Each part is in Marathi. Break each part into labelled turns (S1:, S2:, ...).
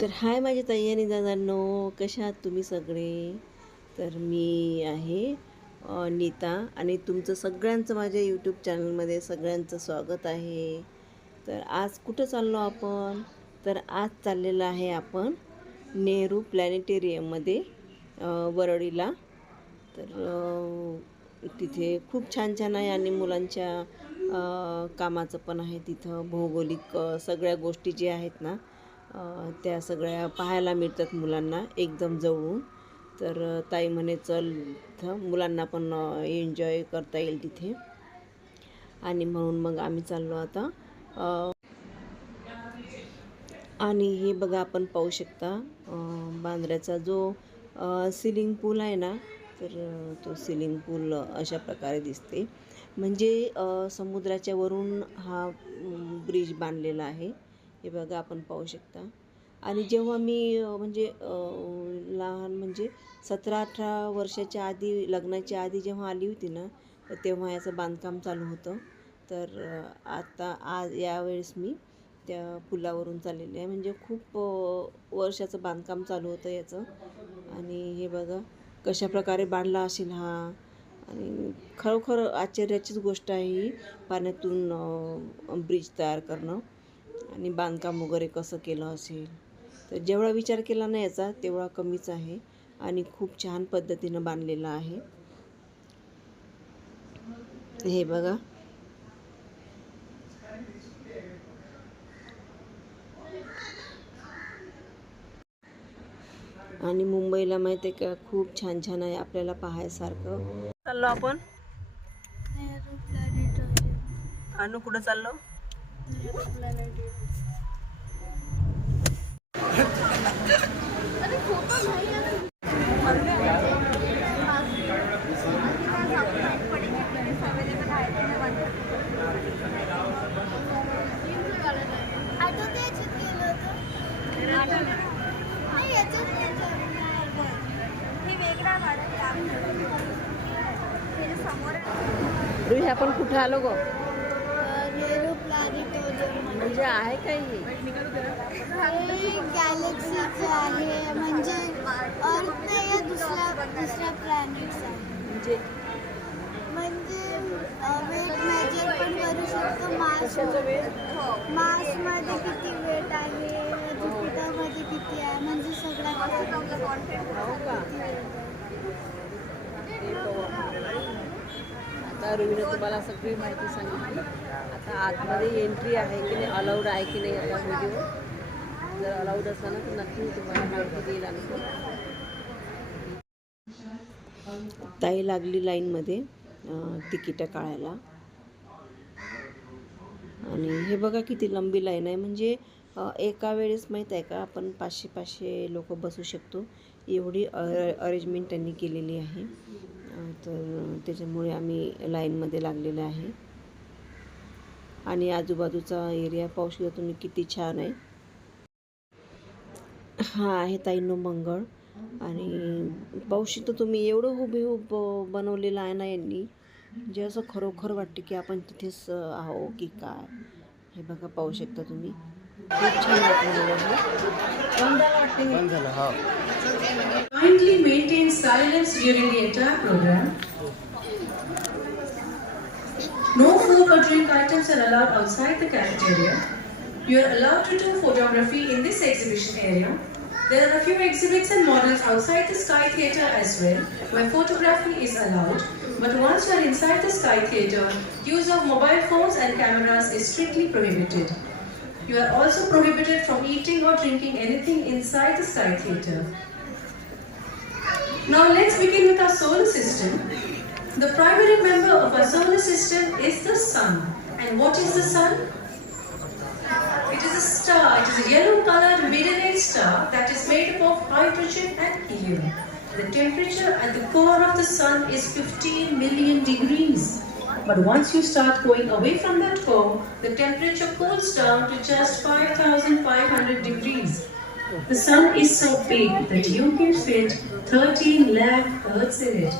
S1: तर हाय माझे तयारी दादांनो कशा आहात तुम्ही सगळे? तर मी आहे नीता आणि तुमचं सगळ्यांचं माझ्या यूट्यूब चॅनलमध्ये सगळ्यांचं स्वागत आहे. तर आज कुठं चाललो आपण? तर आज चाललेलं आहे आपण नेहरू प्लॅनेटेरियममध्ये वरळीला. तर तिथे खूप छान छान आहे आणि मुलांच्या कामाचं पण आहे तिथं. भौगोलिक सगळ्या गोष्टी ज्या आहेत ना त्या सगळ्या पाहायला मिळतात मुलांना एकदम जवळून. तर ताई म्हणे चल इथं. मुलांना पण एन्जॉय करता येईल तिथे. आणि म्हणून मग आम्ही चाललो आता. आणि हे बघा आपण पाहू शकता बांद्र्याचा जो सिलिंग पूल आहे ना तर तो सिलिंग पूल अशा प्रकारे दिसते. म्हणजे समुद्राच्या वरून हा ब्रिज बांधलेला आहे. हे बघा आपण पाहू शकता. आणि जेव्हा मी म्हणजे लहान म्हणजे सतरा अठरा वर्षाच्या आधी लग्नाच्या आधी जेव्हा आली होती ना तेव्हा याचं बांधकाम चालू होतं. तर आता आज यावेळेस मी त्या पुलावरून चाललेली आहे. म्हणजे खूप वर्षाचं बांधकाम चालू होतं याचं. आणि हे बघा कशा प्रकारे बांधला असेल हा. आणि खरोखर आश्चर्याचीच गोष्ट आहे ही पाण्यातून ब्रिज तयार करणं. आणि बांधकाम वगैरे कसं केलं असेल? तर जेवढा विचार केला ना याचा तेवढा कमीच आहे आणि खूप छान पद्धतीनं बांधलेलं आहे. हे बघा. आणि मुंबईला माहिती आहे का खूप छान छान आहे आपल्याला पाहायसारखं. चाललो आपण? अनु कुठं चाललो?
S2: नेहरू प्लॅनेटोरियम
S1: आपण कुठे आलो गो? म्हणजे आहे काही?
S2: गॅलेक्सीचं आहे म्हणजे अर्थ नाही आहे दुसऱ्या दुसऱ्या प्लॅनेट्स आहे
S1: म्हणजे
S2: म्हणजे वेट मेजर पण करू शकतो मास मासमध्ये किती वेट आहे ज्युपिटरमध्ये किती आहे म्हणजे सगळ्या
S1: हो का ते पाहू आपण. आता रुईनं तुम्हाला सगळी माहिती सांगितली. आता आतमध्ये एंट्री आहे की नाही अलाउड आहे की नाही आता व्हिडिओ जर अलाउड असला ना तर नक्की तुम्हाला माहिती देईल आम्ही. ताई लागली लाईनमध्ये तिकीटं काढायला. आणि हे बघा किती लंबी लाईन आहे. म्हणजे एका वेळेस माहीत आहे का आपण पाचशे पाचशे लोक बसू शकतो. एवढी अरेंजमेंट त्यांनी केलेली आहे. तर त्याच्यामुळे आम्ही लाईनमध्ये लागलेलं आहे. आणि आजूबाजूचा एरिया पाहू शकता तुम्ही किती छान आहे. हा आहे ताईनो मंगळ आणि पाहू शकता तुम्ही एवढं हुबेहूब बनवलेलं आहे ना यांनी. जे असं खरोखर वाटते की आपण तिथेच आहो की काय. हे बघा पाहू शकता तुम्ही.
S3: Kindly maintain silence during the entire program. No food or drink items are allowed outside the cafeteria. You are allowed to do photography in this exhibition area. There are a few exhibits and models outside the Sky Theatre as well, where photography is allowed. But once you are inside the Sky Theatre, use of mobile phones and cameras is strictly prohibited. You are also prohibited from eating or drinking anything inside the Sky Theatre. Now let's begin with our solar system. The primary member of our solar system is the sun. And what is the sun? It is a star. It is a yellow colored middle-aged star that is made up of hydrogen and helium. The temperature at the core of the sun is 15 million degrees. But once you start going away from that core, the temperature cools down to just 5500 degrees. The sun is so big that you can fit 13 lakh Earths in it.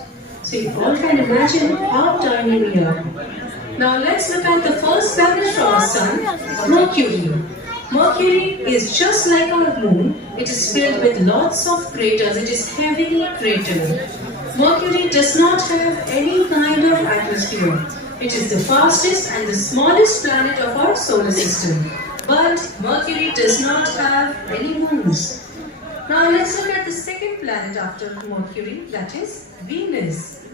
S3: So you all can imagine how tiny we are. Now let's look at the first planet from our sun, Mercury. Mercury is just like our moon. It is filled with lots of craters. It is heavily cratered. Mercury does not have any kind of atmosphere. It is the fastest and the smallest planet of our solar system. But Mercury does not have any moons. Now let's look at the second planet after Mercury, that is Venus.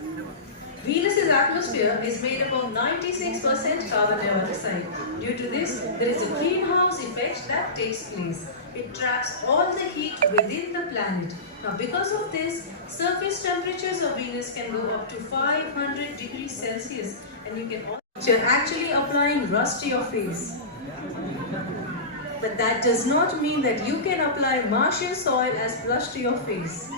S3: Venus's atmosphere is made up of 96% carbon dioxide. Due to this, there is a greenhouse effect that takes place. It traps all the heat within the planet. Now, because of this, surface temperatures of Venus can go up to 500 degrees Celsius, and you can also actually applying rust to your face. But that does not mean that you can apply Martian soil as blush to your face.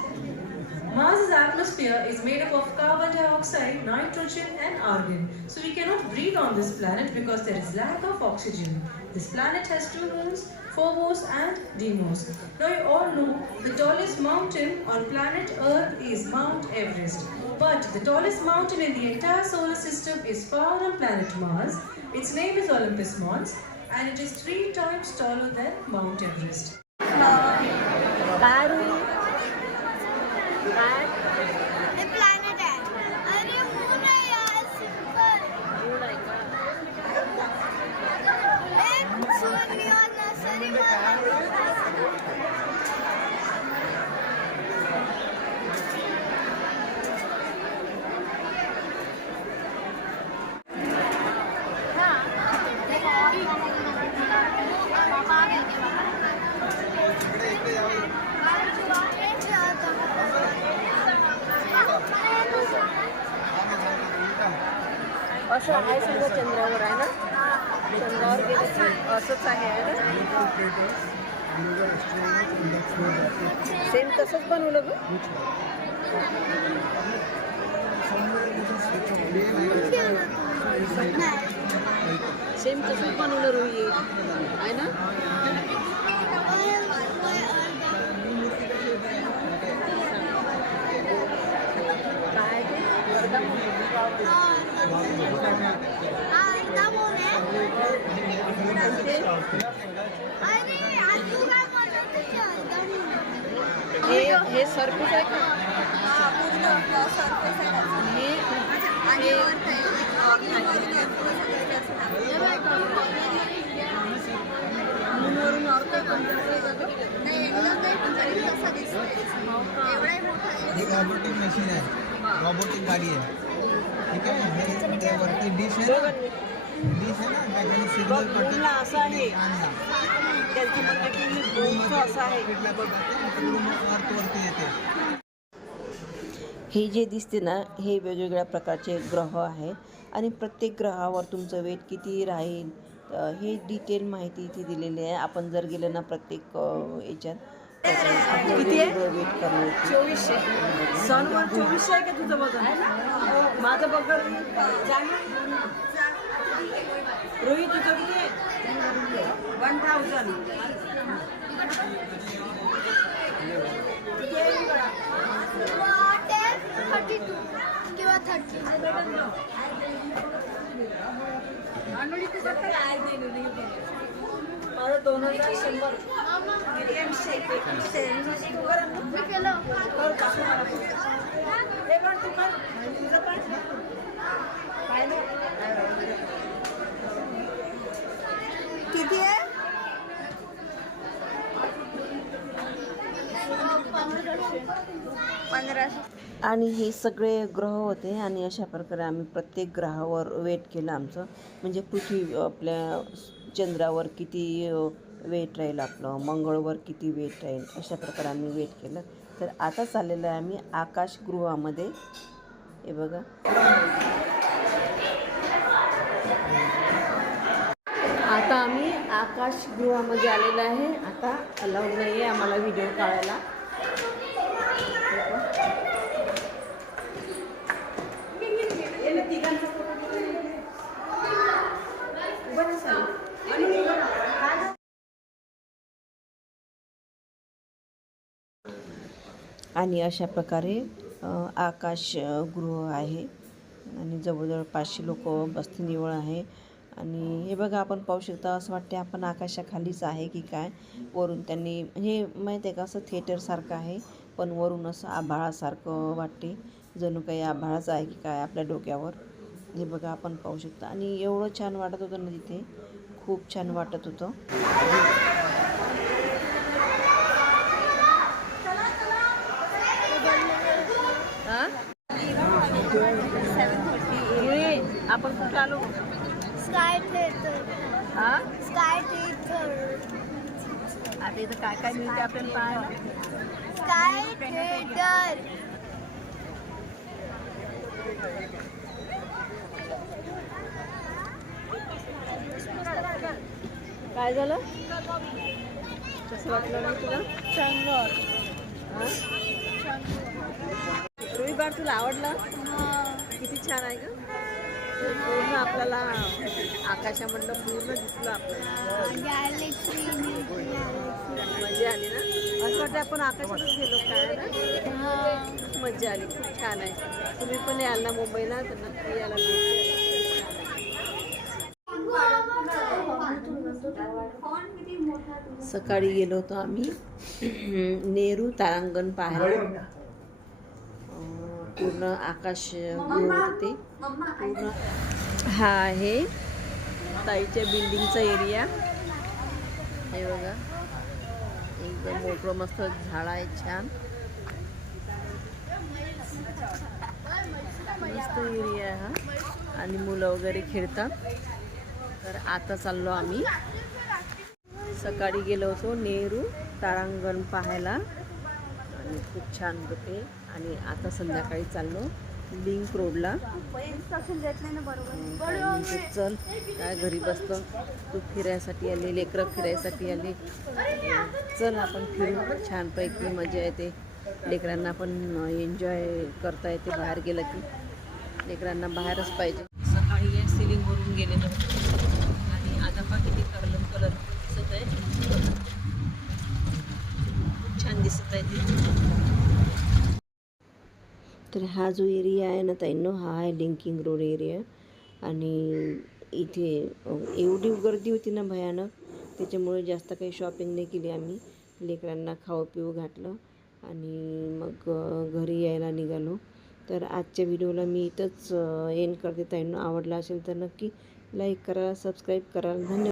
S3: Mars's atmosphere is made up of carbon dioxide, nitrogen, and argon. So we cannot breathe on this planet because there is lack of oxygen. This planet has two moons, Phobos and Deimos. Now you all know the tallest mountain on planet Earth is Mount Everest. But the tallest mountain in the entire solar system is found on planet Mars. Its name is Olympus Mons and it is three times taller than Mount Everest.
S2: hết
S1: असं आहे सगळं चंद्रावर आहे ना? चंद्रावर गेलं असंच आहे आहे ना? सेम तसंच बनवलं ग? सेम तसंच बनवलं रोही आहे ना काय ते वर्धा
S2: हे
S1: हे हे सरकूच आहे का? हे मूनवरून अर्थ
S4: एक रॉबोटिक मशीन आहे. रॉबोटिक गाडी आहे. ठीक आहे हे ते वरती डिश आहे ना? डिश आहे ना? त्याच्याने सिग्नल
S1: बघूनला असं आहे. त्यांचं म्हणणं की मी बोलतो असं आहे.
S4: वरती येते.
S1: हे जे दिसते ना हे वेगवेगळ्या प्रकारचे ग्रह आहे. आणि प्रत्येक ग्रहावर तुमचं वेट किती राहील हे डिटेल माहिती इथे दिलेली आहे. आपण जर गेलं ना प्रत्येक याच्यात किती करणं
S5: चोवीसशे. सणवर चोवीसशे आहे का तुझं वजन माझं बगर रोहित तुझं किती आहे वन थाउजंड
S2: थर्टी टू किंवा थर्टी
S5: माझं दोन हजार शंभर. हे पण तू तुझं पण?
S2: किती आहे? पंधराशे
S1: आणि हे सगळे ग्रह होते आणि अशा प्रकारे आम्ही प्रत्येक ग्रहावर वेट केलं आमचं. म्हणजे पृथ्वी आपल्या चंद्रावर किती वेट राहील आपलं? मंगळवर किती वेट राहील? अशा प्रकारे आम्ही वेट केलं. तर आता चाललेलं आहे आम्ही आकाशगृहामध्ये. हे बघा. आता आम्ही आकाशगृहामध्ये आलेलो आहे. आता अलाउड नाही आहे आम्हाला व्हिडिओ काढायला. आणि अशा प्रकारे आकाशगृह आहे. आणि जवळजवळ पाचशे लोक बसती निवळ आहे. आणि हे बघा आपण पाहू शकता असं वाटते आपण आकाशाखालीच आहे की काय? वरून त्यांनी हे माहीत आहे का असं थिएटरसारखं आहे पण वरून असं आभाळासारखं वाटते जणू काही आभाळाचं आहे की काय आपल्या डोक्यावर? हे बघा आपण पाहू शकता. आणि एवढं छान वाटत होतं ना तिथे? खूप छान वाटत होतं. आपण कुठं आलो?
S2: स्काय थिएटर
S1: हा?
S2: स्काय थिएटर
S1: आता इथं काय काय मिळते आपल्याला पाहायला?
S2: स्काय थिएटर
S1: काय झालं? कसं वाटलं ना तुला? रुई बार तुला आवडला? किती छान आहे का पूर्ण आपल्याला आकाशामधलं पूर्ण दिसलं आपल्याला. मजा आली ना? असं वाटतं आपण आकाशातच गेलो काय ना? मजा आली खूप छान आहे. तुम्ही पण याल ना मुंबईला तर नक्की याला भेट द्या. सकाळी गेलो होतो आम्ही. नेहरू तारांगण पाहायला. पूर्ण आकाश होतं. ते पूर्ण हा आहे. ताईच्या बिल्डिंगचा एरिया हे बघा. एकदम मोकळं मस्त झाड आहे छान. मस्त एरिया आहे हा. आणि मुलं वगैरे खेळतात. तर आता चाललो आम्ही. सकाळी गेलो होतो नेहरू तारांगण पाहायला. आणि खूप छान होतं. आणि आता संध्याकाळी चाललो लिंक रोडला. म्हणजे चल काय घरी बसतो. तू फिरायसाठी आली लेकरं फिरायसाठी आली. चल आपण फिरू. छानपैकी मजा येते. लेकरांना पण एन्जॉय करता येते बाहेर गेलं की. लेकरांना बाहेरच पाहिजे. सकाळी या सिलिंगवरून गेलेलो आणि आता पहा किती कलर कलर दिसत आहे. खूप छान दिसत आहे ते. तर हा जो एरिया आहे ना ताईंनो हा आहे लिंकिंग रोड एरिया आणि इथे एवढी गर्दी होती ना भयानक त्याच्यामुळे जास्त काही शॉपिंग नाही केली आम्ही. लेकरांना खाऊ पिऊ घातलं आणि मग घरी यायला निघालो. तर आजच्या व्हिडिओला मी इथंच एंड करते ताईंनो. आवडला असेल तर नक्की लाईक करा सबस्क्राईब करा. धन्यवाद.